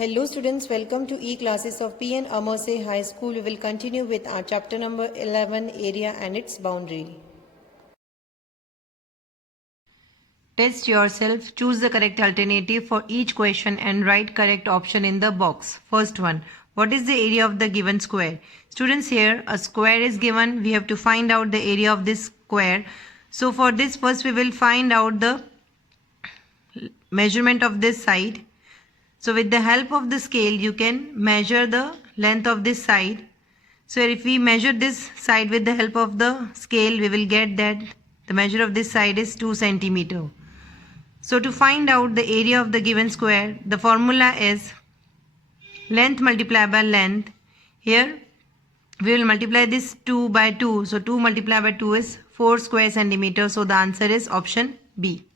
Hello students, welcome to e-classes of P.N. Amerse High School. We will continue with our chapter number 11, area and its boundary. Test yourself, choose the correct alternative for each question and write correct option in the box. First one, what is the area of the given square? Students, here a square is given, we have to find out the area of this square. So for this, first we will find out the measurement of this side. So with the help of the scale, you can measure the length of this side. So if we measure this side with the help of the scale, we will get that the measure of this side is 2 centimeter. So to find out the area of the given square, the formula is length multiplied by length. Here we will multiply this 2 by 2. So 2 multiplied by 2 is 4 square centimeter. So the answer is option B.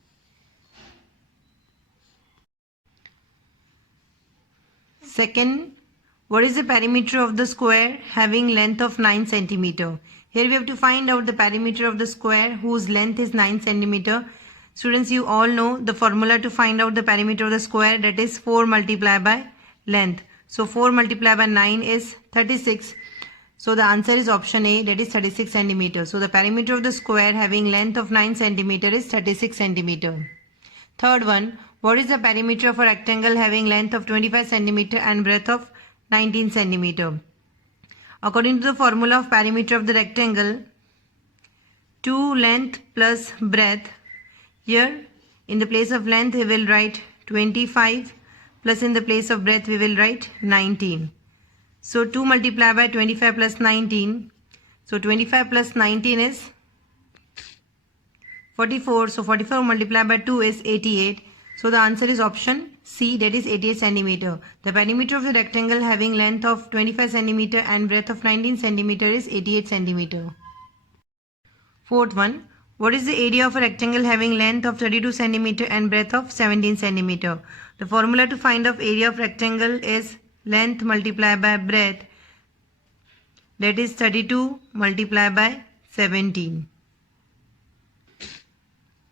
Second, what is the perimeter of the square having length of 9 centimeter? Here we have to find out the perimeter of the square whose length is 9 centimeter. Students, you all know the formula to find out the perimeter of the square, that is 4 multiplied by length. So 4 multiplied by 9 is 36. So the answer is option A, that is 36 centimeter. So the perimeter of the square having length of 9 centimeter is 36 centimeter. Third one, what is the perimeter of a rectangle having length of 25 centimeter and breadth of 19 centimeter? According to the formula of perimeter of the rectangle, 2 length plus breadth. Here in the place of length we will write 25 plus in the place of breadth we will write 19. So 2 multiplied by 25 plus 19. So 25 plus 19 is 44. So 44 multiplied by 2 is 88. So the answer is option C, that is 88 centimeter. The perimeter of the rectangle having length of 25 centimeter and breadth of 19 centimeter is 88 centimeter. Fourth one, what is the area of a rectangle having length of 32 centimeter and breadth of 17 centimeter? The formula to find out area of rectangle is length multiplied by breadth, that is 32 multiplied by 17.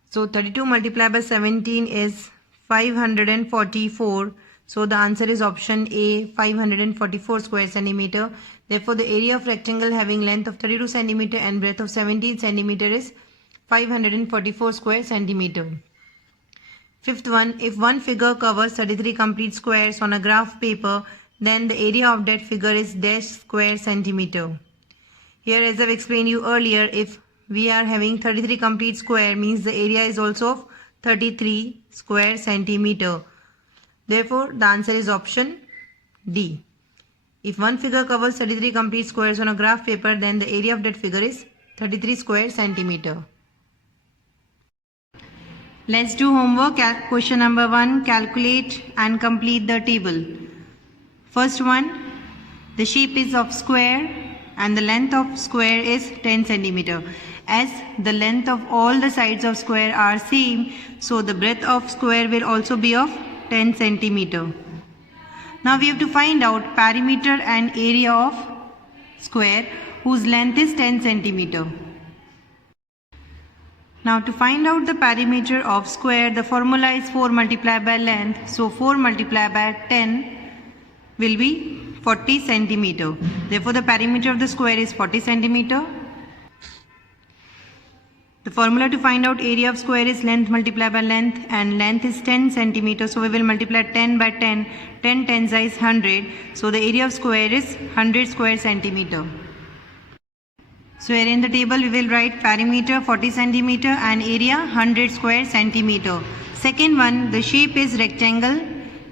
So 32 multiplied by 17 is 544. So the answer is option A, 544 square centimeter. Therefore the area of rectangle having length of 32 centimeter and breadth of 17 centimeter is 544 square centimeter. Fifth one, if one figure covers 33 complete squares on a graph paper, then the area of that figure is dash square centimeter. Here, as I've explained you earlier, if we are having 33 complete square, means the area is also of 33 square centimeter. Therefore, the answer is option D. If one figure covers 33 complete squares on a graph paper, then the area of that figure is 33 square centimeter. Let's do homework. Question number 1, calculate and complete the table. First one, the shape is of square and the length of square is 10 centimeter. As the length of all the sides of square are same, so the breadth of square will also be of 10 centimeter. Now we have to find out perimeter and area of square whose length is 10 centimeter. Now to find out the perimeter of square, the formula is 4 multiplied by length. So 4 multiplied by 10 will be 40 centimeter. Therefore the perimeter of the square is 40 centimeter. The formula to find out area of square is length multiplied by length, and length is 10 centimeter. So we will multiply 10 by 10. 10 tens is 100. So the area of square is 100 square centimeter. So here in the table we will write perimeter 40 centimeter and area 100 square centimeter. Second one, the shape is rectangle.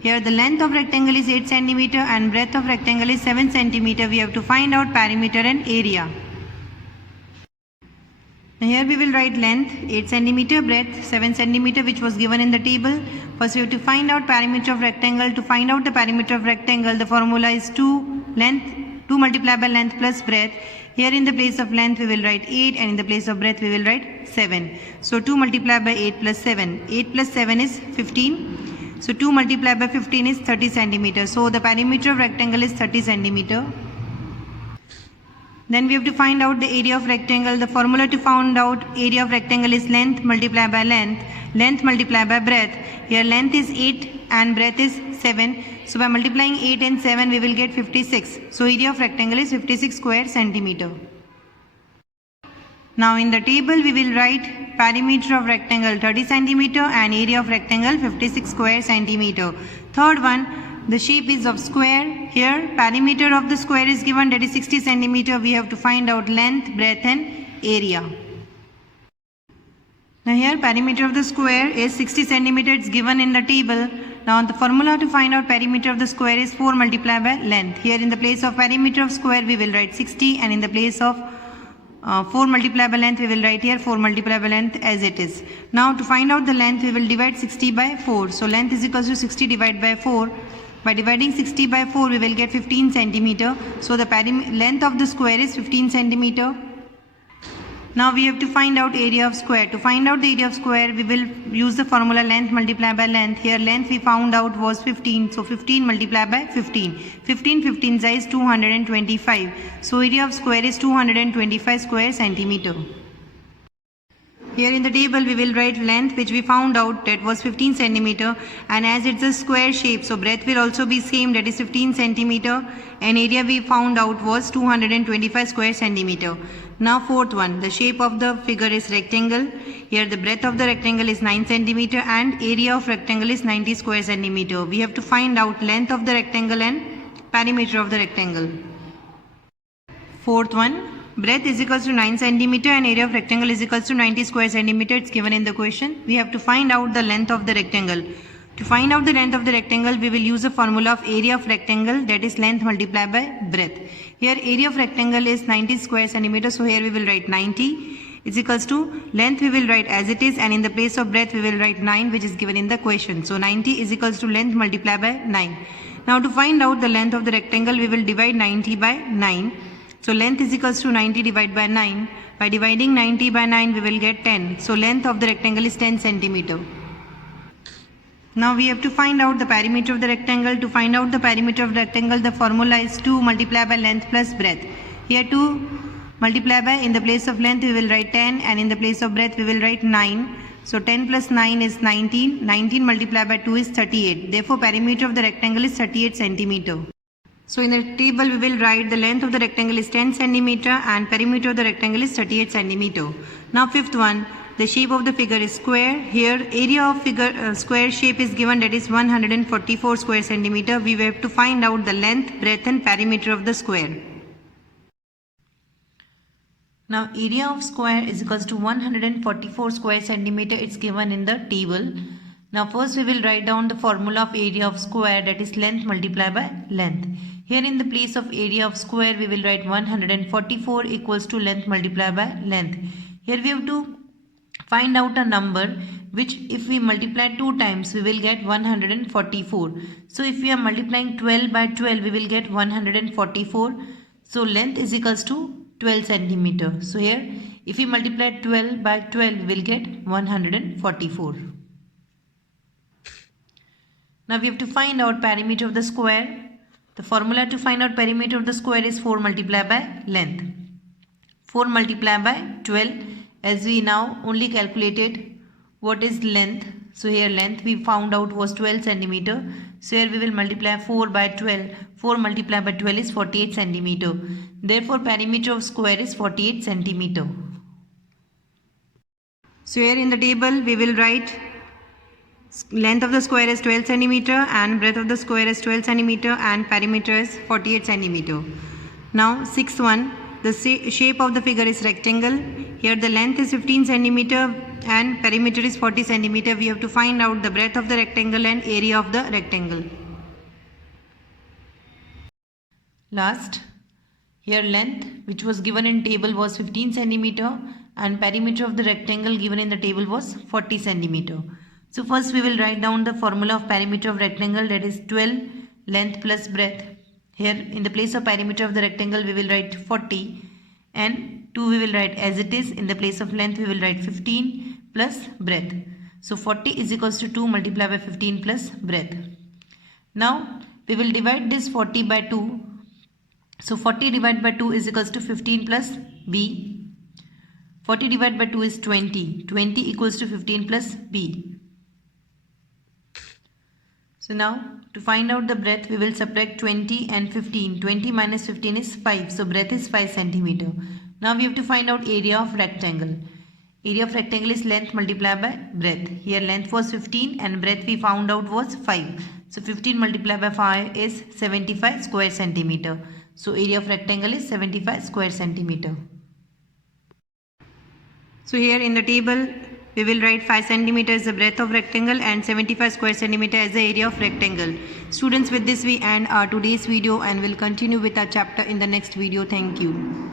Here the length of rectangle is 8 centimeter and breadth of rectangle is 7 centimeter. We have to find out perimeter and area. Now here we will write length 8 centimeter, breadth 7 centimeter, which was given in the table. First we have to find out perimeter of rectangle. To find out the perimeter of rectangle, the formula is 2 multiplied by length plus breadth. Here in the place of length we will write 8 and in the place of breadth we will write 7. So 2 multiplied by 8 plus 7. 8 plus 7 is 15. So 2 multiplied by 15 is 30 centimeter. So the perimeter of rectangle is 30 centimeter. Then we have to find out the area of rectangle. The formula to find out area of rectangle is length multiplied by length multiplied by breadth. Here length is 8 and breadth is 7. So by multiplying 8 and 7 we will get 56. So area of rectangle is 56 square centimeter. Now in the table we will write perimeter of rectangle 30 centimeter and area of rectangle 56 square centimeter. Third one, the shape is of square. Here perimeter of the square is given, that is 60 centimeter. We have to find out length, breadth and area. Now here perimeter of the square is 60 centimeter. It's given in the table. Now the formula to find out perimeter of the square is 4 multiplied by length. Here in the place of perimeter of square we will write 60, and in the place of 4 multiplied by length we will write here 4 multiplied by length as it is. Now to find out the length we will divide 60 by 4. So length is equals to 60 divided by 4. By dividing 60 by 4 we will get 15 centimeter. So the length of the square is 15 centimeter. Now we have to find out area of square. To find out the area of square we will use the formula length multiplied by length. Here length we found out was 15. So 15 multiplied by 15. 15 is 225. So area of square is 225 square centimeter. Here in the table we will write length, which we found out that was 15 centimeter, and as it's a square shape so breadth will also be same, that is 15 centimeter, and area we found out was 225 square centimeter. Now fourth one, the shape of the figure is rectangle. Here the breadth of the rectangle is 9 centimeter and area of rectangle is 90 square centimeter. We have to find out length of the rectangle and perimeter of the rectangle. Fourth one, breadth is equals to 9 centimeter and area of rectangle is equals to 90 square centimeter. It's given in the question. We have to find out the length of the rectangle. To find out the length of the rectangle, we will use a formula of area of rectangle, that is length multiplied by breadth. Here area of rectangle is 90 square centimeter, so here we will write 90 is equals to length we will write as it is, and in the place of breadth we will write 9, which is given in the question. So 90 is equals to length multiplied by 9. Now to find out the length of the rectangle, we will divide 90 by 9. So length is equals to 90 divided by 9. By dividing 90 by 9 we will get 10. So length of the rectangle is 10 centimeter. Now we have to find out the perimeter of the rectangle. To find out the perimeter of the rectangle, the formula is 2 multiplied by length plus breadth. Here 2 multiplied by, in the place of length we will write 10, and in the place of breadth we will write 9. So 10 plus 9 is 19. 19 multiplied by 2 is 38. Therefore perimeter of the rectangle is 38 centimeter. So in the table we will write the length of the rectangle is 10 centimeter and perimeter of the rectangle is 38 centimeter. Now fifth one, the shape of the figure is square. Here area of figure square shape is given, that is 144 square centimeter. We have to find out the length, breadth and perimeter of the square. Now area of square is equals to 144 square centimeter. It's given in the table. Now first we will write down the formula of area of square, that is length multiplied by length. Here in the place of area of square we will write 144 equals to length multiplied by length. Here we have to find out a number which if we multiply 2 times we will get 144. So if we are multiplying 12 by 12 we will get 144. So length is equals to 12 centimeter. So here if we multiply 12 by 12 we will get 144. Now we have to find out perimeter of the square. The formula to find out perimeter of the square is 4 multiplied by length. 4 multiplied by 12, as we now only calculated what is length. So here length we found out was 12 centimeter. So here we will multiply 4 by 12. 4 multiplied by 12 is 48 centimeter. Therefore perimeter of square is 48 centimeter. So here in the table we will write length of the square is 12 centimeter and breadth of the square is 12 centimeter and perimeter is 48 centimeter. Now sixth one, the shape of the figure is rectangle. Here the length is 15 centimeter and perimeter is 40 centimeter. We have to find out the breadth of the rectangle and area of the rectangle. Last, here length which was given in table was 15 centimeter and perimeter of the rectangle given in the table was 40 centimeter. So first we will write down the formula of perimeter of rectangle, that is 12 length plus breadth. Here in the place of perimeter of the rectangle we will write 40 and 2 we will write as it is. In the place of length we will write 15 plus breadth. So 40 is equals to 2 multiplied by 15 plus breadth. Now we will divide this 40 by 2. So 40 divided by 2 is equals to 15 plus b. 40 divided by 2 is 20. 20 equals to 15 plus b. So now to find out the breadth, we will subtract 20 and 15. 20 minus 15 is 5. So breadth is 5 centimeter. Now we have to find out area of rectangle. Area of rectangle is length multiplied by breadth. Here length was 15 and breadth we found out was 5. So 15 multiplied by 5 is 75 square centimeter. So area of rectangle is 75 square centimeter. So here in the table we will write 5 cm as the breadth of rectangle and 75 square centimeter as the area of rectangle. Students, with this we end our today's video and will continue with our chapter in the next video. Thank you.